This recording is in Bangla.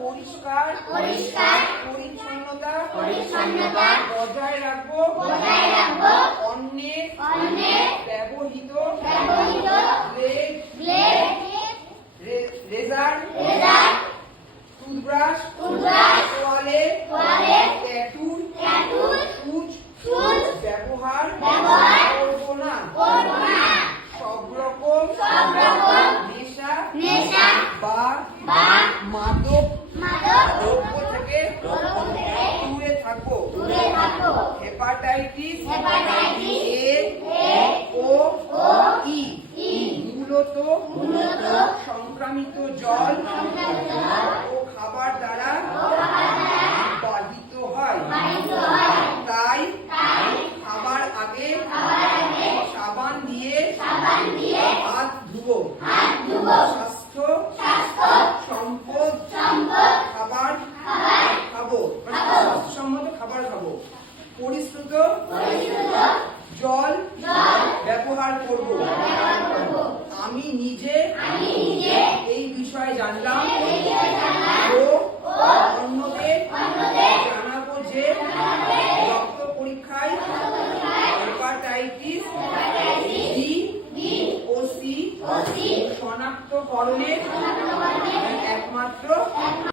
পরিষ্কার পরিচ্ছন্নতা বজায় রাখবো অন্যের ব্যবহৃত ব্লেড রেজার টুথব্রাশ তোয়ালে ট্যাটু সুচ ব্যবহার করবো না সব রকম নেশা বা মাদক দ্রব্য থেকে দূরে থাকবো হেপাটাইটিস এ ও ই মূলত সংক্রামিত জল ও খাবার দ্বারা বাধিত হয় তাই খাবার আগে সাবান দিয়ে হাত ধুবো স্বাস্থ্য সম্পদ খাবার খাবো স্বাস্থ্যসম্মত খাবার খাবো পরিশ্রুত জল ব্যবহার করব আমি নিজে এই বিষয়ে জানলাম ও অন্যদের জানাবো যে রক্ত পরীক্ষায় হেপাটাইটিস বি ও সি শনাক্তকরণের একমাত্র